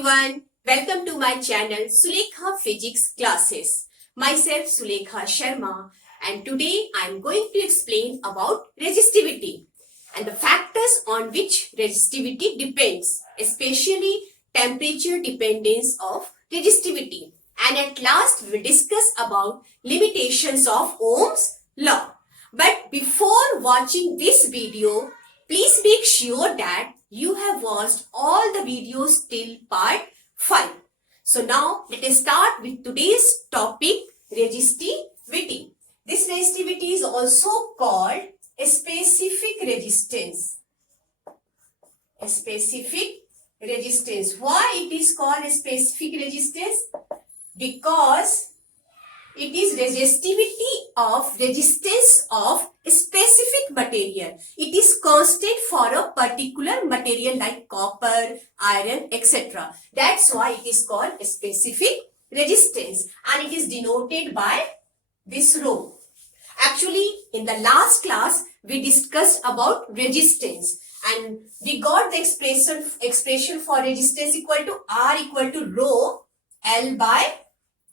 everyone, welcome to my channel Sulekha Physics Classes. Myself Sulekha Sharma, and today I am going to explain about resistivity and the factors on which resistivity depends, especially temperature dependence of resistivity. And at last we will discuss about limitations of Ohm's law. But before watching this video, please make sure that you have watched all the videos till part 5. So now let us start with today's topic, resistivity. This resistivity is also called a specific resistance. A specific resistance. Why it is called a specific resistance? Because it is resistivity of resistance of a specific material. It is constant for a particular material like copper, iron, etc. That's why it is called a specific resistance, and it is denoted by this rho. Actually, in the last class, we discussed about resistance and we got the expression for resistance equal to R equal to rho L by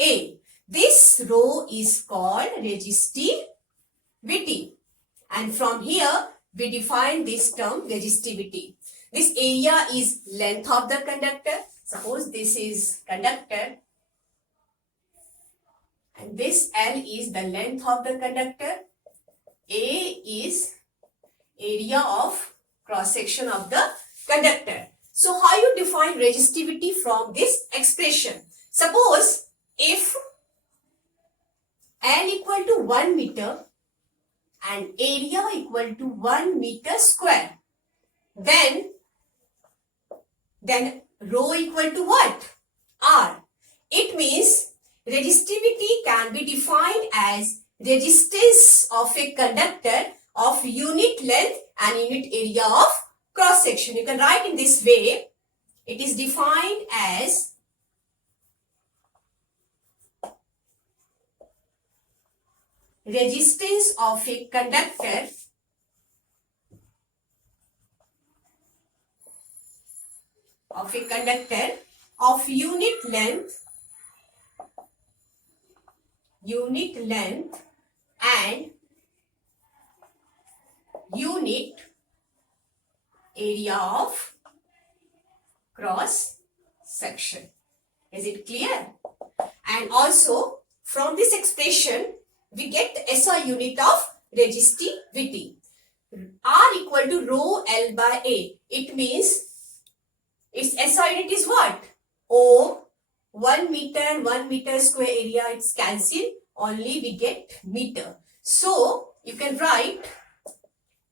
A. This rho is called resistivity, and from here we define this term resistivity. This area is length of the conductor. Suppose this is conductor and this L is the length of the conductor. A is area of cross section of the conductor. So how you define resistivity from this expression? Suppose if L equal to 1 meter and area equal to 1 meter square, then rho equal to what? R. It means resistivity can be defined as resistance of a conductor of unit length and unit area of cross section. You can write in this way. It is defined as resistance of a conductor of unit length and unit area of cross section. Is it clear? And also from this expression we get the SI unit of resistivity. R equal to rho L by A. It means its SI unit is what? Ohm. 1 meter and 1 meter square area, it's cancelled. Only we get meter. So you can write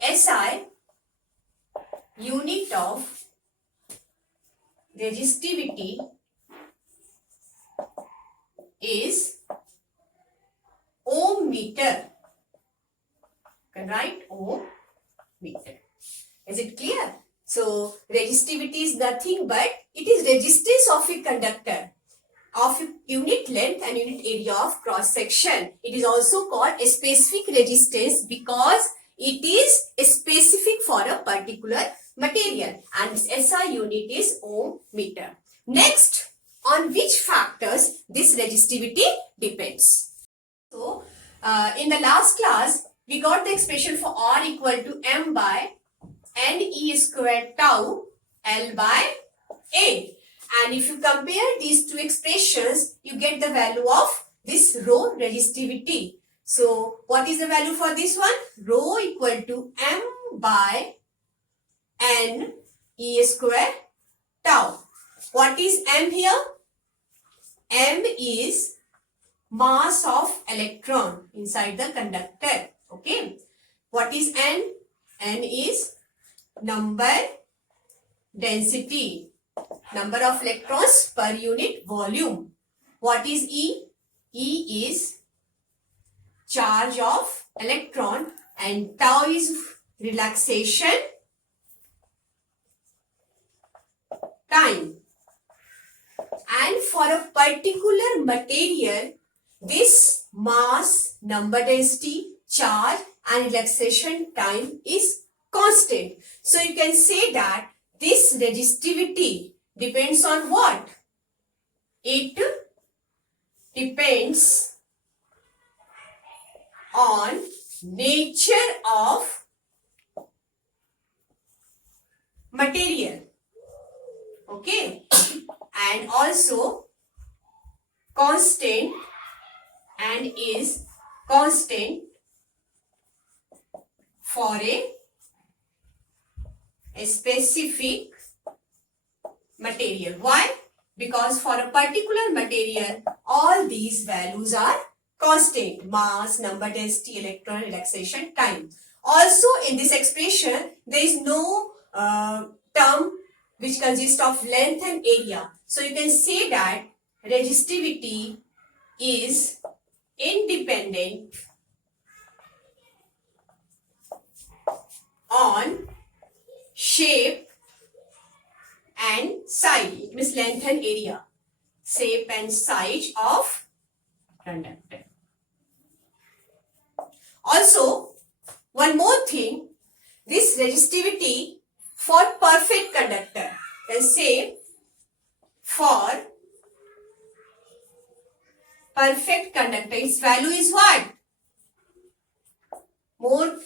SI unit of resistivity is ohm meter. You can write ohm meter. Is it clear? So resistivity is nothing but it is resistance of a conductor of unit length and unit area of cross section. It is also called a specific resistance because it is specific for a particular material, and its SI unit is ohm meter. Next, on which factors this resistivity depends? So, in the last class, we got the expression for R equal to M by NE square tau L by A. And if you compare these two expressions, you get the value of this rho resistivity. So, what is the value for this one? Rho equal to M by N E square tau. What is M here? M is mass of electron inside the conductor. Okay. What is N? N is number density. Number of electrons per unit volume. What is E? E is charge of electron and tau is relaxation time. And for a particular material, this mass, number density, charge and relaxation time is constant. So you can say that this resistivity depends on what? It depends on nature of material. Okay, and also constant and is constant for a specific material. Why? Because for a particular material, all these values are constant: mass, number, density, electron, relaxation, time. Also in this expression, there is no term which consists of length and area. So you can say that resistivity is independent on shape and size. It means length and area, shape and size of conductor. Also, one more thing, this resistivity for perfect conductor. Let's say for perfect conductor, its value is what? More,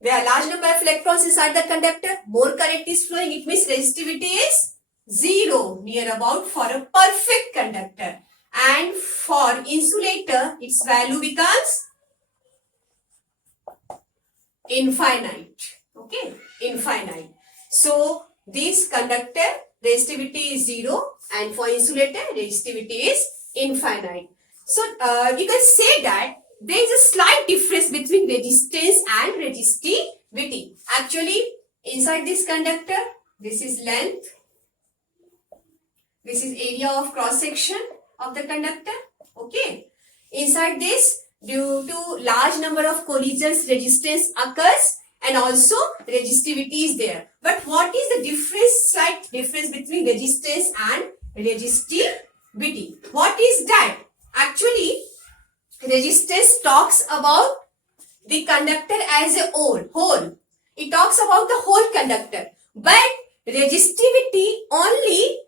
there are large number of electrons inside the conductor, more current is flowing. It means resistivity is 0 near about for a perfect conductor. And for insulator, its value becomes infinite. Okay, infinite. So this conductor resistivity is 0 and for insulator resistivity is infinite. So you can say that there is a slight difference between resistance and resistivity. Actually, inside this conductor, this is length, this is area of cross section of the conductor. Okay, inside this, due to large number of collisions, resistance occurs and also resistivity is there. But what is the difference, slight difference between resistance and resistivity? What is that? Actually, resistance talks about the conductor as a whole. It talks about the whole conductor. But resistivity only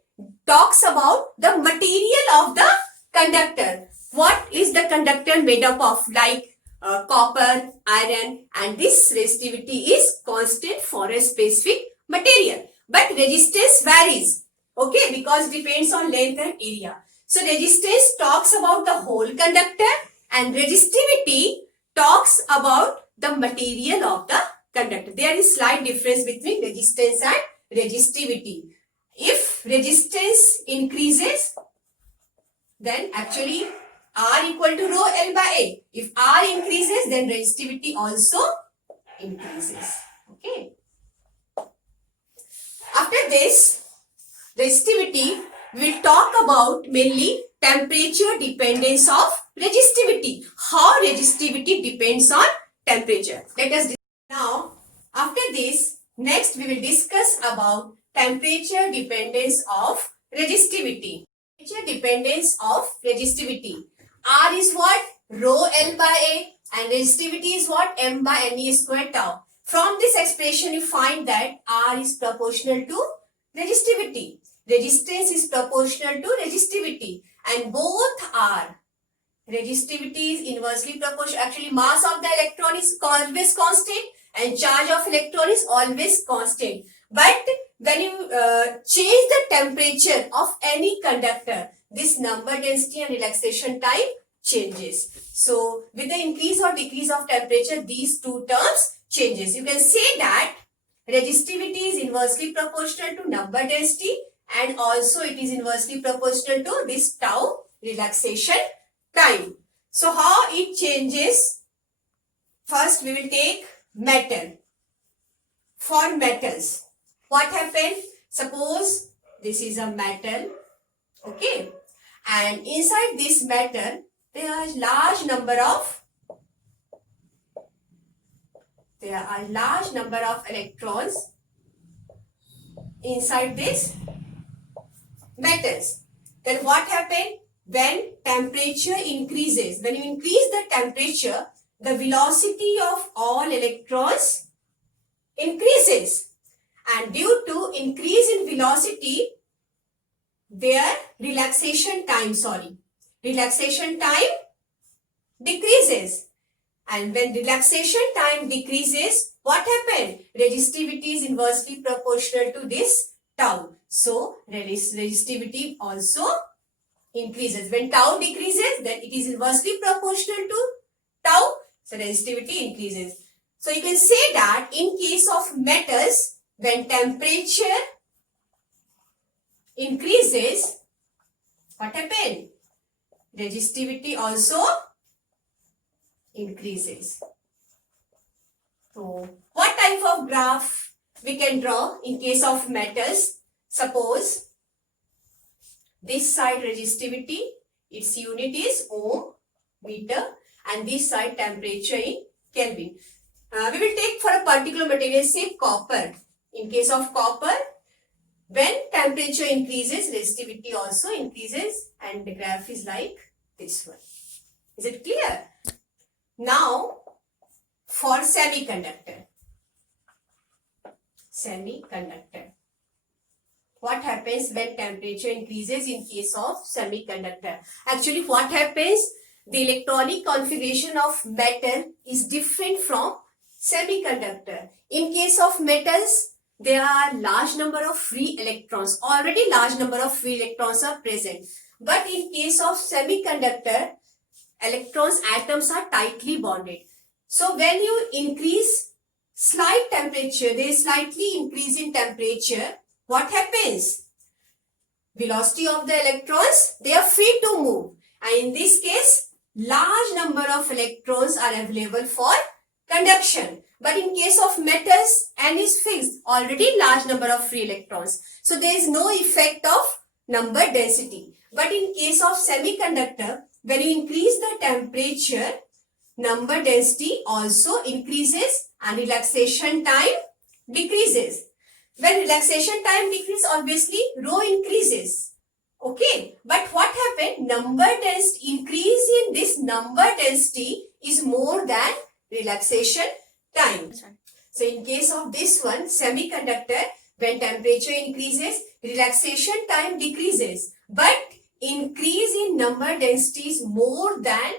talks about the material of the conductor. What is the conductor made up of? Like copper, iron, and this resistivity is constant for a specific material. But resistance varies. Okay, because it depends on length and area. So resistance talks about the whole conductor and resistivity talks about the material of the conductor. There is slight difference between resistance and resistivity. If resistance increases, then actually R equal to rho L by A. If R increases, then resistivity also increases. Okay. After this, resistivity, we will talk about mainly temperature dependence of resistivity. How resistivity depends on temperature. Let us now, after this, next we will discuss about temperature dependence of resistivity. Temperature dependence of resistivity. R is what? Rho L by A and resistivity is what? M by Ne square tau. From this expression, you find that R is proportional to resistivity. Resistance is proportional to resistivity and both are. Resistivity is inversely proportional. Actually, mass of the electron is always constant and charge of electron is always constant. But when you change the temperature of any conductor, this number, density and relaxation time changes. So, with the increase or decrease of temperature, these two terms changes. You can say that resistivity is inversely proportional to number, density and also it is inversely proportional to this tau, relaxation time. So, how it changes? First, we will take metal. For metals, what happened? Suppose this is a metal, okay, and inside this metal there are large number of electrons inside this metals. Then what happened? When temperature increases, when you increase the temperature, the velocity of all electrons increases, and due to increase in velocity, their relaxation time decreases. And when relaxation time decreases, what happened? Resistivity is inversely proportional to this tau. So resistivity also increases. When tau decreases, then it is inversely proportional to tau. So resistivity increases. So you can say that in case of metals, when temperature increases, what happened? Resistivity also increases. So what type of graph we can draw in case of metals? Suppose this side resistivity, its unit is ohm, meter, and this side temperature in Kelvin. We will take for a particular material, say copper. In case of copper, when temperature increases, resistivity also increases, and the graph is like this one. Is it clear? Now, for semiconductor. What happens when temperature increases in case of semiconductor? Actually, what happens? The electronic configuration of metal is different from semiconductor. In case of metals, there are large number of free electrons. Already large number of free electrons are present. But in case of semiconductor, electrons, atoms are tightly bonded. So when you increase slight temperature, there is slightly increase in temperature, what happens? Velocity of the electrons, they are free to move. And in this case, large number of electrons are available for conduction. But in case of metals, N is fixed, already large number of free electrons. So there is no effect of number density. But in case of semiconductor, when you increase the temperature, number density also increases and relaxation time decreases. When relaxation time decreases, obviously rho increases. Okay, but what happened? Number density, increase in this number density is more than relaxation time. So in case of this one, semiconductor, when temperature increases, relaxation time decreases. But increase in number density is more than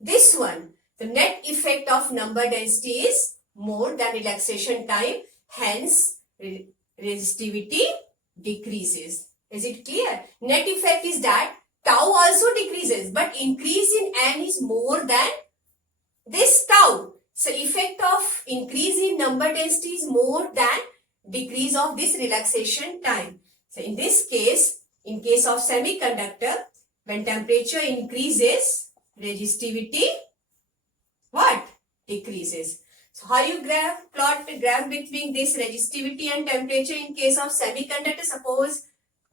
this one. The net effect of number density is more than relaxation time. Hence, resistivity decreases. Is it clear? Net effect is that tau also decreases, but increase in N is more than this tau. So effect of increase in number density is more than decrease of this relaxation time. So in this case, in case of semiconductor, when temperature increases, resistivity what? Decreases. So how you plot the graph between this resistivity and temperature in case of semiconductor? Suppose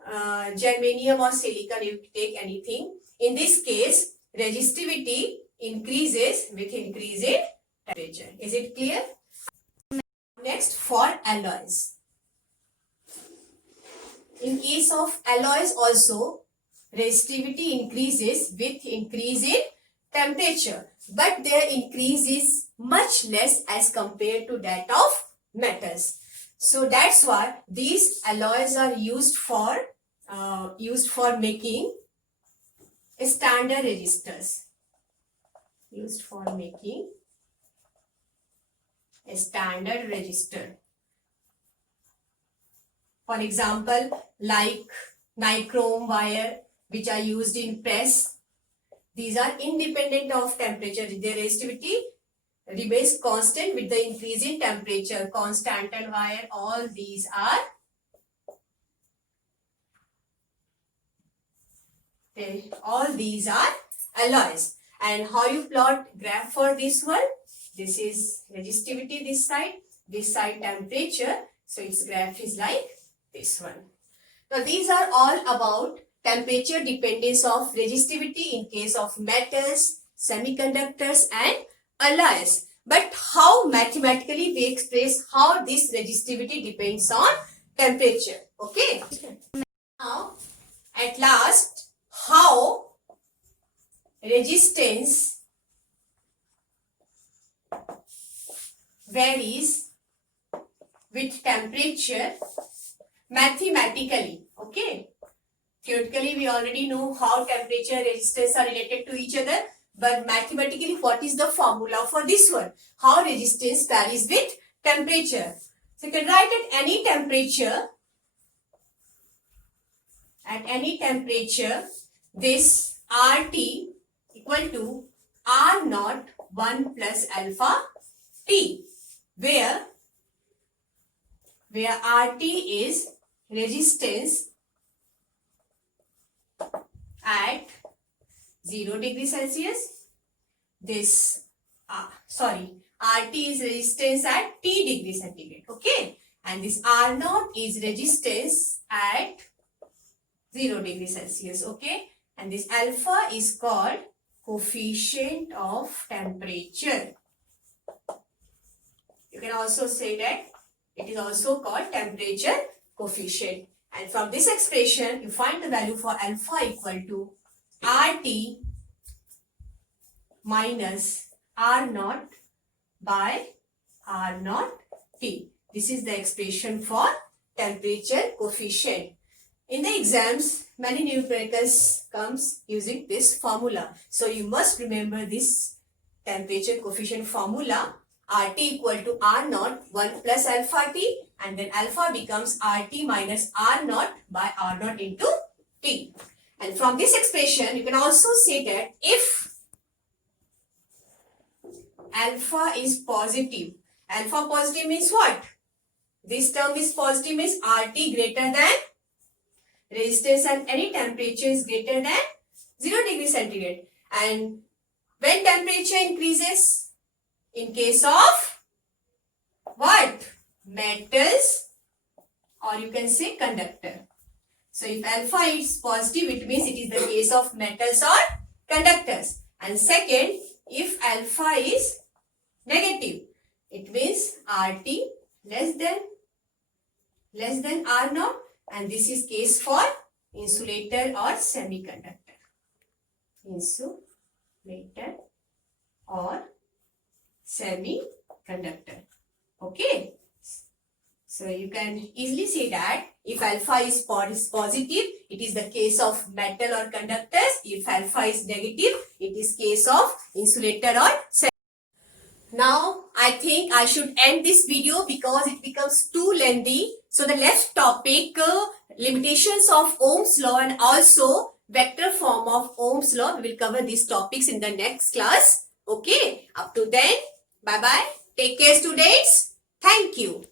germanium or silicon, you take anything. In this case, resistivity increases with increase in temperature. Is it clear? Next, for alloys. In case of alloys also, resistivity increases with increase in temperature, but their increase is much less as compared to that of metals. So that's why these alloys are used for making standard resistors. Used for making a standard resistor. For example, like nichrome wire, which are used in press. These are independent of temperature. Their resistivity remains constant with the increase in temperature. Constantan wire, all these are alloys. And how you plot graph for this one? This is resistivity this side temperature. So its graph is like this one. Now these are all about temperature dependence of resistivity in case of metals, semiconductors and alloys. But how mathematically we express how this resistivity depends on temperature. Okay. Now at last, how resistance varies with temperature mathematically. Okay. Theoretically, we already know how temperature and resistance are related to each other. But mathematically, what is the formula for this one? How resistance varies with temperature. So you can write at any temperature, this RT equal to R naught 1 plus alpha T, where RT is resistance at 0 degree Celsius. RT is resistance at T degree centigrade. Okay. And this R naught is resistance at 0 degree Celsius. Okay. And this alpha is called coefficient of temperature. You can also say that it is also called temperature coefficient. And from this expression, you find the value for alpha equal to RT minus R naught by R naught T. This is the expression for temperature coefficient. In the exams, many numericals comes using this formula. So you must remember this temperature coefficient formula. RT equal to R naught 1 plus alpha T, and then alpha becomes RT minus R naught by R naught into T. And from this expression, you can also say that if alpha is positive, alpha positive means what? This term is positive means RT greater than, resistance at any temperature is greater than 0 degree centigrade. And when temperature increases, in case of what? Metals, or you can say conductor. So if alpha is positive, it means it is the case of metals or conductors. And second, if alpha is negative, it means RT less than R naught, and this is case for insulator or semiconductor. Insulator or semiconductor. Okay. So you can easily say that if alpha is positive, it is the case of metal or conductors. If alpha is negative, it is case of insulator or semiconductor. Now, I think I should end this video because it becomes too lengthy. So the left topic, limitations of Ohm's law and also vector form of Ohm's law. We will cover these topics in the next class. Okay. Up to then, bye-bye. Take care, students. Thank you.